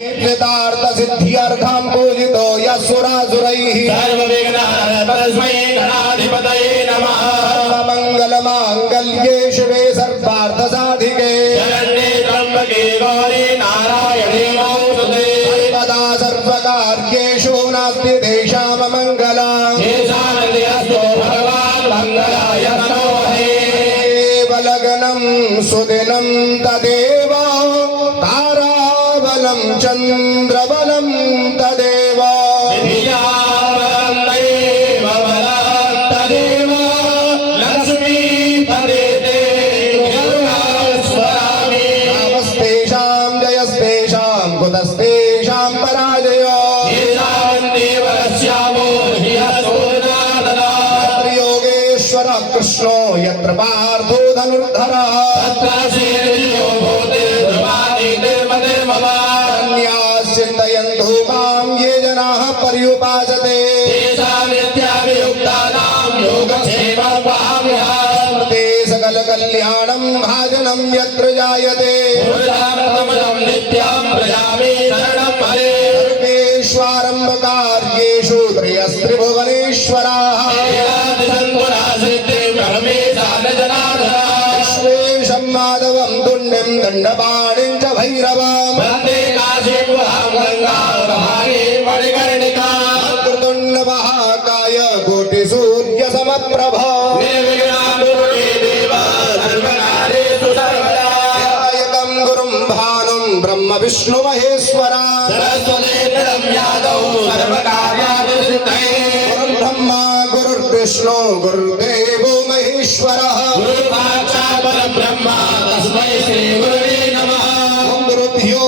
कृतार्थ सिद्ध्यर्थं पूजितो यस्सुरासुरैः सर्वविघ्नहरतस्मै गणाधिपतये नमः। सर्वमङ्गलमाङ्गल्ये शिवे सर्वार्थसाधिके शरण्ये त्र्यम्बके गौरी नारायणे नमोस्तुते। सर्वदा सर्वकार्येषु नास्ति तेषाममङ्गलम्। येषामन्दिरस्थो भगवान् मङ्गलाय नमोहे। देवलग्नं सुदिनं तदेव ताराबलं चन्द्रबलं तदेव विधियाबलं दैवबलं तदेव लक्ष्मीपदे गुरुस्वामी। नामस्तेषां जयस्तेषां कुतस्तेषां पराजयो येषां देवस्यामो ह्यसोनादना। यत्र योगेश्वर कृष्णो यत्र पार्थो धनुर्धरः तत्र श्रीर्यो भूते ध्रुवाणि निर्मतिर्मम। चिन्तयन्तु मां ये जनाः पर्युपासते तेषां नित्याभियुक्तानां योगक्षेमं वहाम्यहम्। ते सकलकल्याणं भाजनं यत्र जायते पुरुषार्थमजं नित्यं प्रजामि शरणं हरे। सर्वेष्वारम्भकार्येषु त्रयस्त्रिभुवनेश्वराः विश्वेशं माधवं तुण्यं दण्डपाणिं च भैरवम् वन्दे काशीं गङ्गां मणिकर्णिकां। वक्रतुण्डमहाकाय कोटिसूर्यसमप्रभा निर्विघ्नं कुरु मे देव सर्वकार्येषु सर्वदा। ध्यायतं गुरुं भानुं ब्रह्म विष्णु महेश्वरा सरस्वतीं यादौ सर्वकार्याणि सिद्धये। गुरुर्ब्रह्मा गुरुर्विष्णु गुरुर्देवो महेश्वरः गुरुसाक्षात् परब्रह्म तस्मै श्री गुरवे नमः। गुरुभ्यो